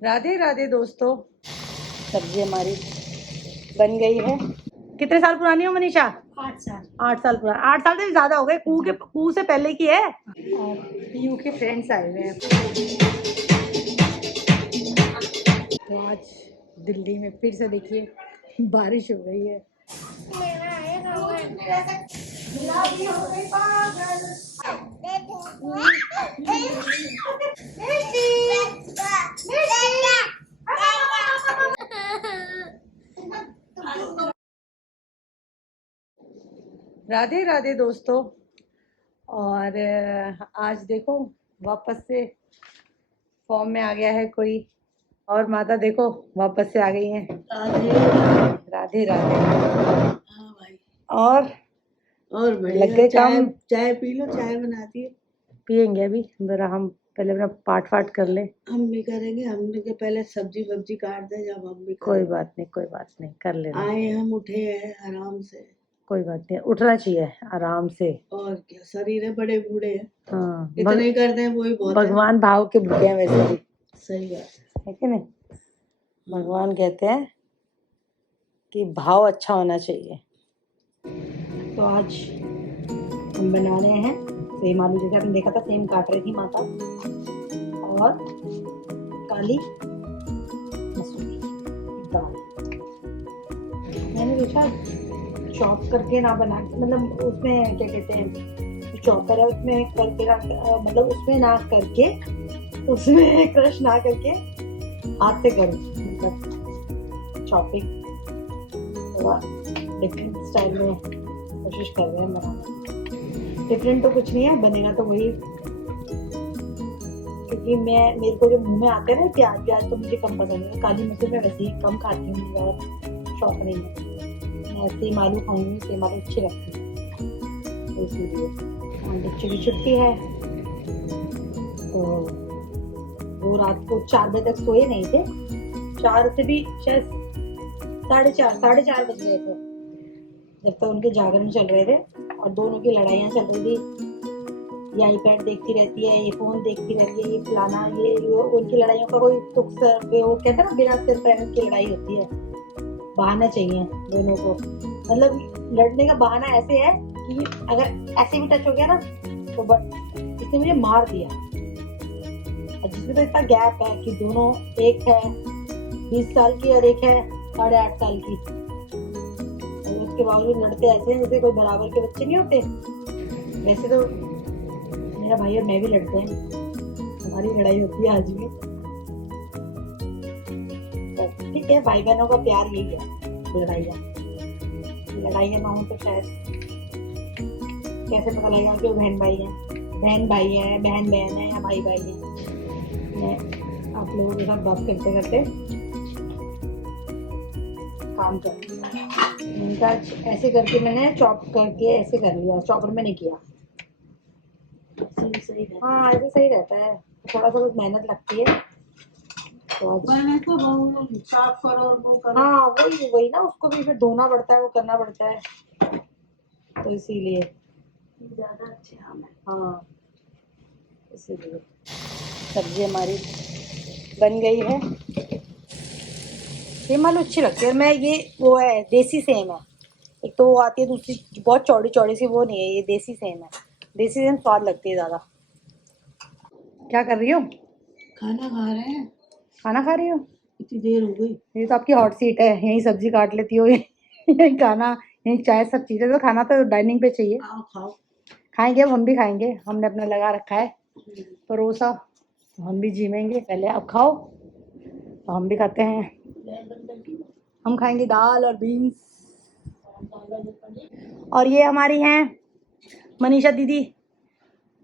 राधे राधे दोस्तों, सब्जी हमारी बन गई है। कितने साल पुरानी हो मनीषा? 8 साल। 8 साल पुरानी। 8 साल से भी ज्यादा हो गए। कू से पहले की है। और पीयू के फ्रेंड्स आए हुए हैं। तो आज दिल्ली में फिर से देखिए बारिश हो रही है। राधे राधे दोस्तों, और आज देखो वापस से फॉर्म में आ गया है कोई। और माता देखो वापस से आ गई हैं। राधे राधे। हाँ भाई। और लग गए काम। चाय पी लो, चाय बनाती है। पियेंगे अभी, जरा हम पहले अपना पाठ फाट कर ले। हम भी करेंगे, हमने के पहले सब्जी वब्जी काट दे, जब हम भी कोई बात नहीं, कोई बात नहीं, कर लेना। आए हम उठे हैं आराम से। कोई बात नहीं, उठना चाहिए आराम से। और क्या, शरीर है, बड़े बूढ़े हैं। हाँ, इतना ही करते हैं वही बहुत भगवान भाव के भूखे हैं वैसे भी। सही बात है कि नहीं? भगवान कहते हैं कि भाव अच्छा होना चाहिए। तो आज हम बना रहे हैं सेम आलू, जैसे आपने देखा था सेम काट रही थी माता। और काली मसूर दाल मैंने सोचा चॉप करके ना बना, मतलब उसमें क्या कहते हैं, चॉपर है उसमें करके ना, मतलब उसमें ना करके, उसमें क्रश ना करके हाथ से करूँ, मतलब चॉपिंग थोड़ा डिफरेंट स्टाइल में कोशिश कर रहे हैं बनाना। डिफरेंट तो कुछ नहीं है, बनेगा तो वही, क्योंकि मेरे को जो मुंह में आते हैं ना प्याज तो मुझे कम पसंद है। काली मसूर में वैसे ही कम खाती हूँ, ज़्यादा शौक नहीं है। मैं सेम आलू खाऊंगी, सेम आलू अच्छी लगती है, तो इसलिए। बच्चे की छुट्टी है तो वो रात को 4 बजे तक सोए नहीं थे। 4 से भी शायद 4:30 बज गए थे जब तक उनके जागरण चल रहे थे। और दोनों की लड़ाइयाँ चल रही थी, ये आईपैड देखती रहती है, ये फोन देखती रहती है, ये फलाना ये उनकी लड़ाइयों का कोई तुक सर पे, वो कहते हैं ना बिना सिर पैर की लड़ाई होती है। बहाना चाहिए दोनों को, मतलब लड़ने का बहाना ऐसे है कि अगर ऐसे भी टच हो गया ना तो बस इसने मुझे मार दिया। और जिसमें तो इतना गैप है कि दोनों, एक है 20 साल की और एक है 8.5 साल की, और उसके बावजूद लड़ते ऐसे हैं जैसे कोई बराबर के बच्चे नहीं होते। वैसे तो मेरा भाई और मैं भी लड़ते हैं, हमारी लड़ाई होती है आज भी। ठीक है, भाई बहनों का प्यार यही है, लड़ाइयाँ ना हो तो शायद कैसे पता लगेगा कि वो बहन भाई है, बहन भाई है, बहन बहन है या भाई भाई है। मैं आप लोगों के साथ बात करते करते काम कर इनका ऐसे करके मैंने चॉप करके ऐसे कर लिया, चॉपर में नहीं किया। सही हाँ, ऐसे सही रहता है, थोड़ा सा मेहनत लगती है तो साफ करो और वो करो। हाँ वही ना, उसको भी फिर धोना पड़ता है, वो करना पड़ता है, तो इसीलिए ज्यादा अच्छे हम है। हाँ, इसीलिए सब्जी हमारी बन गई है। सेम आलू अच्छी लगती है। मैं ये वो है देसी सेम है, एक तो वो आती है दूसरी बहुत चौड़ी चौड़ी सी, वो नहीं है, ये देसी सेम है। देसी सेम स्वाद लगती है ज़्यादा। क्या कर रही हो? खाना खा रहे हैं। खाना खा रही हो? इतनी देर हो गई। ये तो आपकी हॉट सीट है, यहीं सब्जी काट लेती हो, यहीं खाना, यहीं चाय, सब चीज़ें। तो खाना तो डाइनिंग पे चाहिए। आओ खाओ। खाएंगे, अब हम भी खाएंगे, हमने अपना लगा रखा है परोसा, तो हम भी जीमेंगे। पहले आप खाओ तो हम भी खाते हैं। हम खाएंगे दाल और बीन्स। और ये हमारी हैं मनीषा दीदी।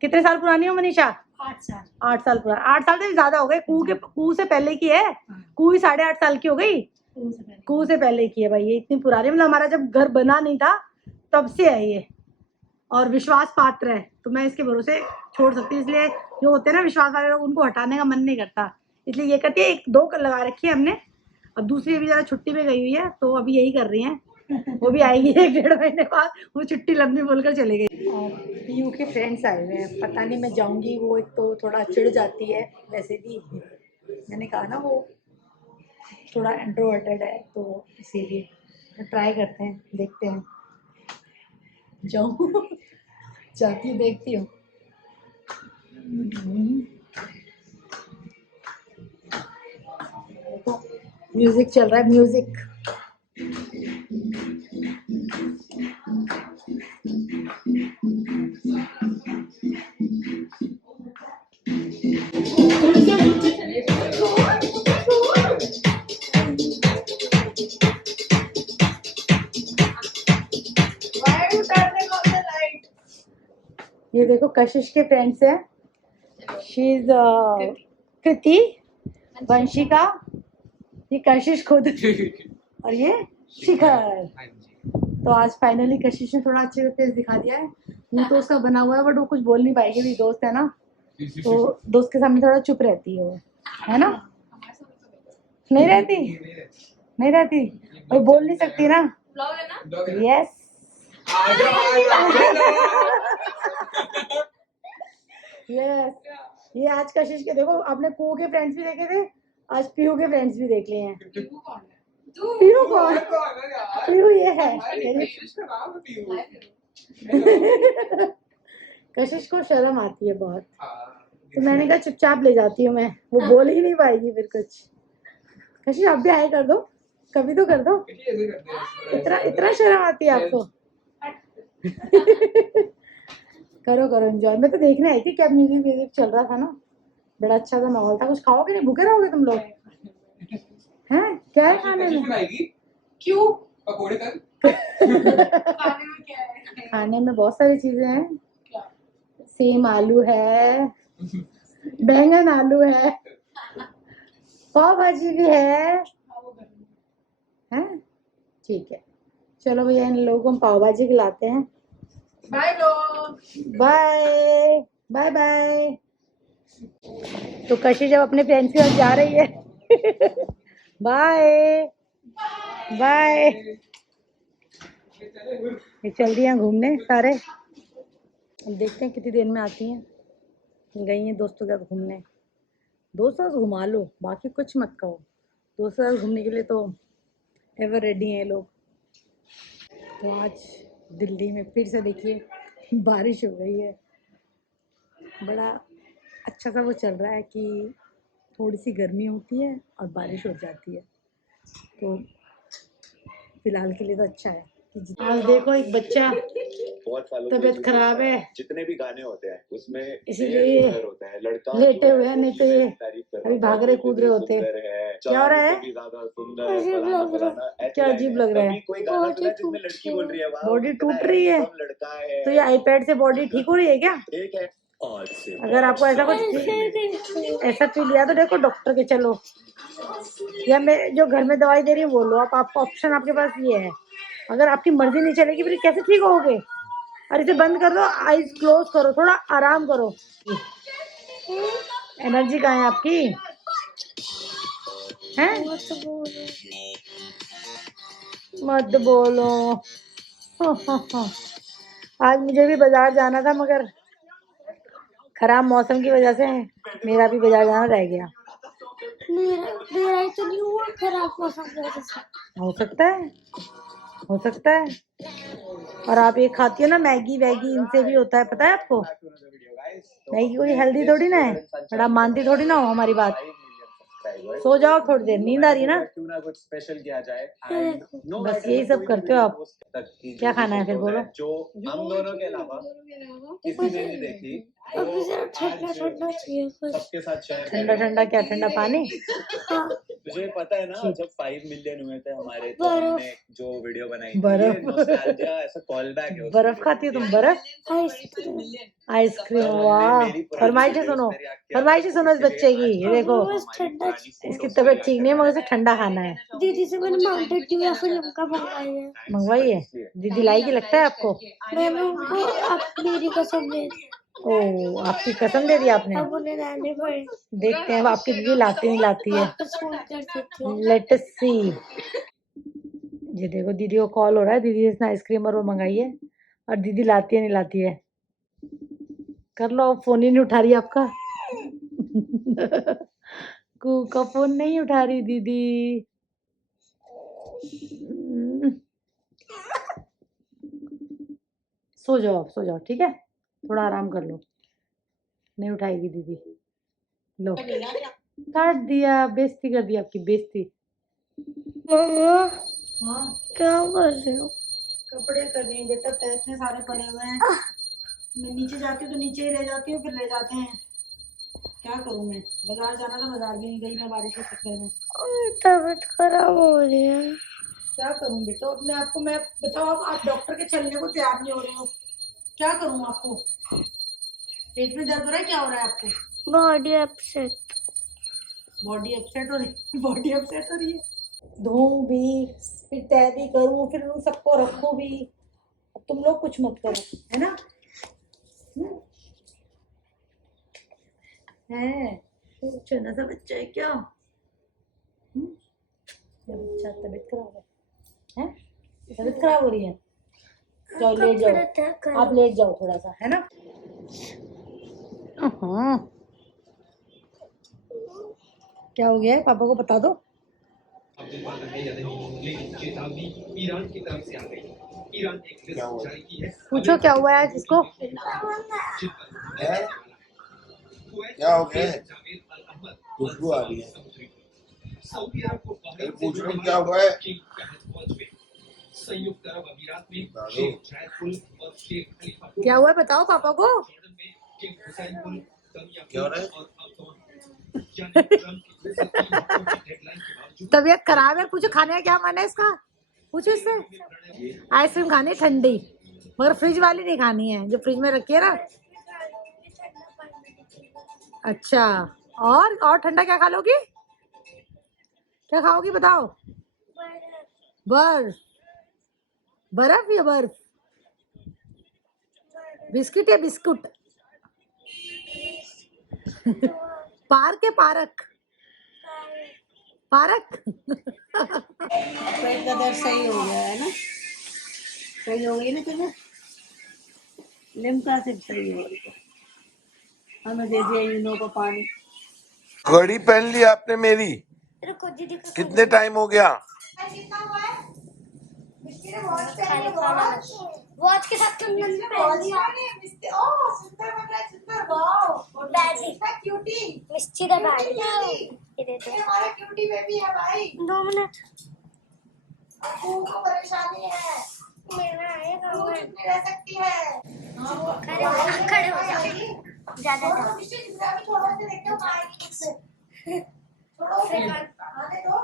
कितने साल पुरानी हो मनीषा? 8 साल। 8 साल पुरानी। 8 साल से भी ज्यादा हो गए। कू से पहले की है। कू ही 8.5 साल की हो गई। कू से पहले की है भाई, ये इतनी पुरानी, मतलब हमारा जब घर बना नहीं था तब से है ये। और विश्वास पात्र है, तो मैं इसके भरोसे छोड़ सकती हूँ। इसलिए जो होते हैं ना विश्वास वाले लोग, उनको हटाने का मन नहीं करता, इसलिए ये करती है। 1-2 लगा रखी है हमने, और दूसरी अभी ज़रा छुट्टी पे गई हुई है, तो अभी यही कर रही हैं। वो भी आएगी 1-1.5 महीने बाद, वो छुट्टी लंबी बोलकर चले गई। और पीयू के फ्रेंड्स आए हुए हैं, पता नहीं मैं जाऊंगी, वो एक तो थोड़ा चिढ़ जाती है वैसे भी, मैंने कहा ना वो थोड़ा इंट्रोवर्टेड है तो इसीलिए ट्राई करते हैं, देखते हैं। जाऊँ जाती हूँ, देखती हूँ। देखो म्यूजिक चल रहा है, म्यूजिक। ये देखो कशिश के फ्रेंड्स हैं। शी इज कृति, वंशिका, ये कशिश खुद और ये शिखर। तो आज फाइनली कशिश ने थोड़ा अच्छे से फेस दिखा दिया है। मुंह तो उसका बना हुआ है बट वो कुछ बोल नहीं पाएगी, भी दोस्त है ना, तो दोस्त के सामने थोड़ा चुप रहती है वो, है ना? नहीं रहती, नहीं रहती और बोल नहीं सकती ना। Yes yes. ये आज कशिश के देखो, आपने कू के फ्रेंड्स भी देखे थे, आज पीहू के फ्रेंड्स भी देख लिए हैं। पीहू कौन? पीहू ये है। कशिश को शर्म आती है बहुत, तो मैंने कहा चुपचाप ले जाती हूँ मैं, वो बोल ही नहीं पाएगी फिर कुछ। कशिश आप भी हाय कर दो, कभी तो कर दो। इतना इतना शर्म आती है आपको? करो करो एंजॉय। मैं तो देखने आई थी क्या म्यूजिक व्यूजिक चल रहा था ना, बड़ा अच्छा सा माहौल था। कुछ खाओगे नहीं, भूखे रहोगे तुम लोग? हैं क्या है खाने में? क्यों पकोड़े कर? खाने में क्या है? खाने में बहुत सारी चीजें हैं। सेम आलू है, बैंगन आलू है, पाव भाजी भी है। हैं ठीक है, चलो भैया इन लोगों को हम पाव भाजी खिलाते हैं। बाय लोग, बाय बाय बाय। तो कशिश जब अपने फ्रेंड्स के साथ जा रही है बाय बाय। ये चल रही हैं घूमने सारे, अब देखते हैं कितनी देर में आती हैं। गई हैं दोस्तों के साथ घूमने। दोस्तों से घुमा लो, बाकी कुछ मत कहो। दोस्तों के साथ घूमने के लिए तो एवर रेडी हैं ये लोग। तो आज दिल्ली में फिर से देखिए बारिश हो गई है। बड़ा अच्छा सा वो चल रहा है कि थोड़ी सी गर्मी होती है और बारिश हो जाती है, तो फिलहाल के लिए तो अच्छा है। आज देखो एक बच्चा बहुत सालों तबीयत खराब है, जितने भी गाने होते हैं उसमें इसीलिए होता है लड़का लेटे हुए हैं, नहीं तो ये तारीफ कर अभी भाग रहे कूद रहे होते। क्या हो रहा है? ज्यादा सुंदर है, फलाना फलाना, क्या अजीब लग रहा है? कोई गाना सुना है जिसमें लड़की बोल रही है वाह बॉडी टूट रही है, लड़का है, तो ये आईपैड से बॉडी ठीक हो रही है क्या? ठीक है। और से अगर आपको ऐसा कुछ ऐसा फील लिया तो देखो डॉक्टर के चलो, या मैं जो घर में दवाई दे रही हूँ वो लो। आप ऑप्शन आपके पास ये है। अगर आपकी मर्जी नहीं चलेगी फिर कैसे ठीक होगे? और इसे बंद कर दो, आईज क्लोज करो, थोड़ा आराम करो। एनर्जी कहाँ है आपकी? हैं? मत बोलो। आज मुझे भी बाजार जाना था मगर खराब मौसम की वजह से मेरा भी बाजार जाना रह गया। मेरा तो नहीं हुआ, खराब मौसम की वजह से। हो सकता है, हो सकता है। और आप ये खाती हो ना मैगी वैगी, इनसे भी होता है, पता है आपको? मैगी कोई हेल्दी थोड़ी ना है, बड़ा मानती थोड़ी ना हो हमारी बात। सो जाओ थोड़ी देर, नींद आ रही है ना? क्यों ना कुछ स्पेशल किया जाए। बस यही सब करते हो आप। क्या खाना है फिर बोलो? जो हम दोनों के अलावा किसी ने नहीं देखी, अभी जरा ठंडा ठंडा चाहिए कुछ। सबके साथ शेयर ठंडा ठंडा क्या, ठंडा पानी? हाँ, तुझे पता है ना जब 5 मिलियन हुए थे हमारे, तो बर्फ। हमने जो वीडियो बनाई थी, बर्फ। ये nostalgia ऐसा कॉल बैक है। बर्फ खाती हो तुम? बर्फ, आइसक्रीम। आइसक्रीम, वाह। फरमाइशें सुनो, फरमाइशें सुनो इस बच्चे की। ये देखो बस ठंडा इसकी तबीयत ठीक नहीं है मगर इसे ठंडा खाना है। दीदी से मैंने माउंटेन ड्यू या फिर लिम्का मंगवाई है। मंगवाई है? दीदी लाएगी लगता है आपको? मैंने उनको अब मेरी कसम दे दी, ओ आपकी कसम दे दी आपने? अब उन्हें लाने पड़े। देखते हैं अब आपकी दीदी लाती नहीं लाती है। वापस फोन कर सकते हैं। लेट अस सी। ये देखो दीदी को कॉल हो रहा है, दीदी ने आइसक्रीम और वो मंगाई है और दीदी लाती है नहीं लाती है। कर लो, फोन ही नहीं उठा रही आपका। चिक्कू का फोन नहीं उठा रही दीदी। सो जाओ, सो जाओ, ठीक है, थोड़ा आराम कर लो। नहीं उठाएगी दीदी। लो, काट दिया, बेइज्जती कर दी आपकी, बेइज्जती। हाँ क्या कर रही हो? कपड़े कर रही हूँ बेटा, पैर इतने सारे पड़े हुए हैं। मैं नीचे जाती हूँ तो नीचे ही रह जाती हूँ, फिर ले जाते हैं। क्या करूँ मैं, बाजार जाना था, बाजार भी नहीं गई मैं बारिश के चक्कर में। तबीयत खराब हो रही है। क्या करूँ बेटा, मैं बताओ, आप डॉक्टर के चलने को तैयार नहीं हो रहे हो, क्या करूँ आपको? पेट में दर्द हो रहा है, क्या हो रहा है आपको? Body upset. बॉडी अपसेट हो रही है? बॉडी अपसेट हो रही है। धोऊं भी, फिर तय भी करूँ, फिर उन सबको रखूँ भी। तुम लोग कुछ मत करो, है ना? है छोटा सा बच्चा है क्या? ये बच्चा तबीयत खराब है? तबीयत खराब हो रही है? जाओ लेट जाओ, आप लेट जाओ थोड़ा सा, है ना? क्या हो गया है, पापा को बता दो। लेकिन चेतावनी ईरान की तरफ से आ गई। ईरान ने एक लिस्ट जारी की है। पूछो क्या हुआ है जिसको? क्या हो गया? खुशबू आ रही है। सऊदी अरब को पूछ रहा हूँ क्या हुआ है? संयुक्त अरब अमीरात में शेख जायद पुल और शेख खलीफा पुल। क्या हुआ है बताओ पापा को। जॉर्डन में किंग हुसैन पुल, तमिया क्या हो पुल रहा है? और अब्दुल यानी ट्रम्प की वजह से 3 हफ्तों की डेडलाइन के बावजूद तबीयत खराब है, पूछो खाने का क्या मन है इसका, पूछो इससे। आइसक्रीम खानी है ठंडी, मगर फ्रिज वाली नहीं खानी है जो फ्रिज में रखी है ना। अच्छा, और ठंडा क्या खा लोगी, क्या खाओगी बताओ? बर्फ, बर्फ या बर्फ? बिस्किट या बिस्कुट? पार्क है पार्क, पार्क। पेट का दर्द सही हो गया है ना? सही हो गई ना तुम्हें? लिम्का से सही हो गई। हमें दे दिया यूनो को पानी। घड़ी पहन ली आपने मेरी? रुको दीदी को कितने टाइम हो गया? वॉच के साथ कंगन भी पहन लिया। मिस्टी दा बैग ये दे दो। हमारा क्यूटी बेबी है भाई। 2 मिनट। आपको परेशानी है, मेरा है नहीं रह सकती है। खड़े हो जाओ। ज्यादा छोड़ो से देखते हो छोड़ो आने दो।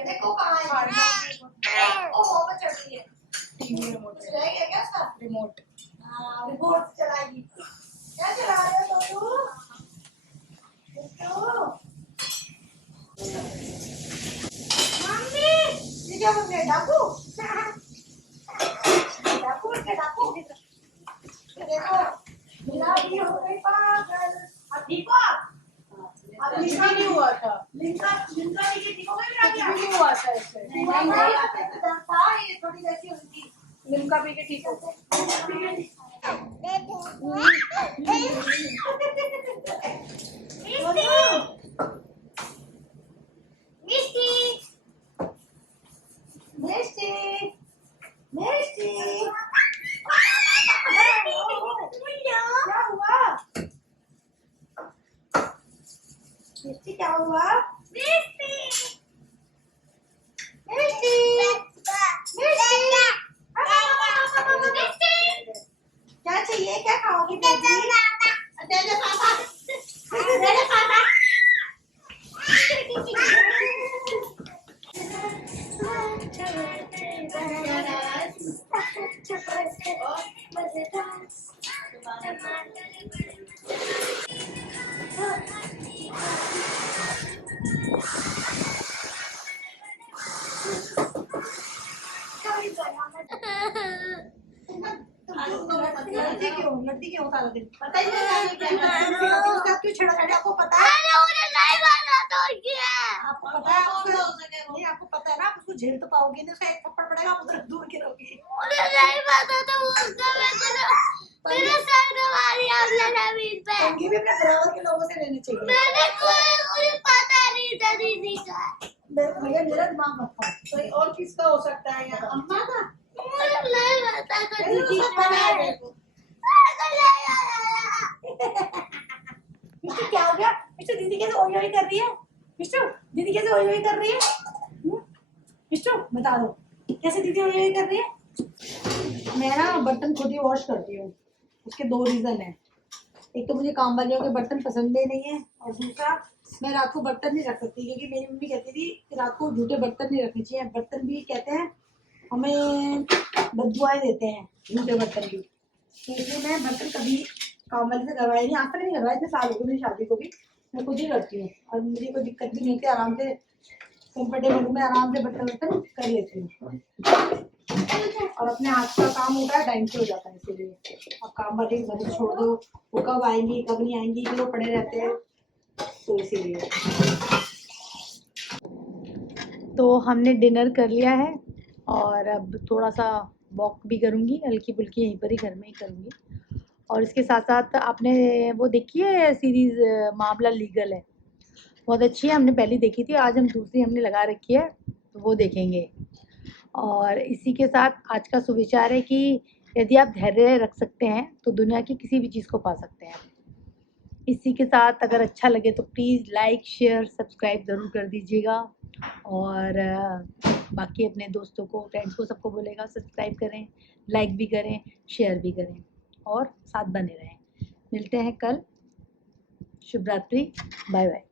देखो कहाँ है, ओ वो चढ़ रही है। टीवी रिमोट रह गया क्या उसका? रिमोट, हाँ रिमोट चलाएगी। क्या चला रहे हो तू? मम्मी ये क्या बन गया, डाकू? डाकू के डाकू देखो, मिला भी हो गई पागल। अब ठीक हो आप? अब लिंका नहीं हुआ था, लिंका नहीं ठीक हो गई, नहीं हुआ था ऐसे। नहीं था, ये थोड़ी जैसी उनकी लिंका पी के ठीक हो गई। क्या हुआ? क्या चाहिए, क्या खाओगी बेबी? दे दे पापा, दे दे पापा। लड़ती क्यों सारा दिन? पता ही नहीं क्यों छेड़ा, आपको पता है? आपको पता है नहीं, आपको पता है ना, आप उसको झेल तो पाओगे नहीं, उसका एक थप्पड़ पड़ेगा, आप उधर दूर गिरोगी। मुझे नहीं पता था वो उसका, मेरे सर दबा दिया उसने जमीन पे। पंगे भी अपने बराबर के लोगों से लेने चाहिए। मैंने कोई पता नहीं था दीदी का। भैया मेरा दिमाग मत खा। कोई और किसका हो सकता है यार? अम्मा का? मुझे नहीं पता था मेरे को दीदी सब का पता है है। मेरे को। मिस्टर क्या हो गया? मिस्टर दीदी कैसे ओई ओई कर रही है? मिस्टर दीदी कैसे ओई ओई कर रही है? मिस्टर बता दो कैसे दीदी ओई ओई कर रही है? मैं ना बर्तन खुद ही वॉश करती हूँ। उसके 2 रीजन है। एक तो मुझे काम वालियों के बर्तन पसंद ही नहीं है, और दूसरा मैं रात को बर्तन नहीं रख सकती, क्योंकि मेरी मम्मी कहती थी कि रात को झूठे बर्तन नहीं रखने चाहिए। बर्तन भी कहते हैं हमें बदबुआएं देते हैं, झूठे बर्तन भी। तो इसलिए मैं बर्तन कभी काम वाले से करवाई नहीं, आज तक नहीं करवाई। इतने साल हो गए मेरी शादी को भी, मैं खुद ही करती हूँ और मुझे कोई दिक्कत भी नहीं होती। आराम से कंफर्टेबल में आराम से बर्तन कर लेती हूँ, और अपने हाथ का काम होता है टाइम से हो जाता है। इसीलिए अब काम वाले घर में छोड़ दो, वो कब आएंगी कब नहीं आएंगी, फिर वो पड़े रहते हैं, तो इसीलिए। तो हमने डिनर कर लिया है और अब थोड़ा सा वॉक भी करूँगी, हल्की फुल्की यहीं पर ही घर में ही करूँगी। और इसके साथ साथ आपने वो देखी है सीरीज़ मामला लीगल है, बहुत अच्छी है, हमने पहली देखी थी, आज हम दूसरी हमने लगा रखी है, तो वो देखेंगे। और इसी के साथ आज का सुविचार है कि यदि आप धैर्य रख सकते हैं तो दुनिया की किसी भी चीज़ को पा सकते हैं। इसी के साथ अगर अच्छा लगे तो प्लीज़ लाइक शेयर सब्सक्राइब ज़रूर कर दीजिएगा, और बाकी अपने दोस्तों को फ्रेंड्स को सबको बोलेगा सब्सक्राइब करें, लाइक भी करें, शेयर भी करें और साथ बने रहें। मिलते हैं कल। शुभ रात्रि, बाय बाय।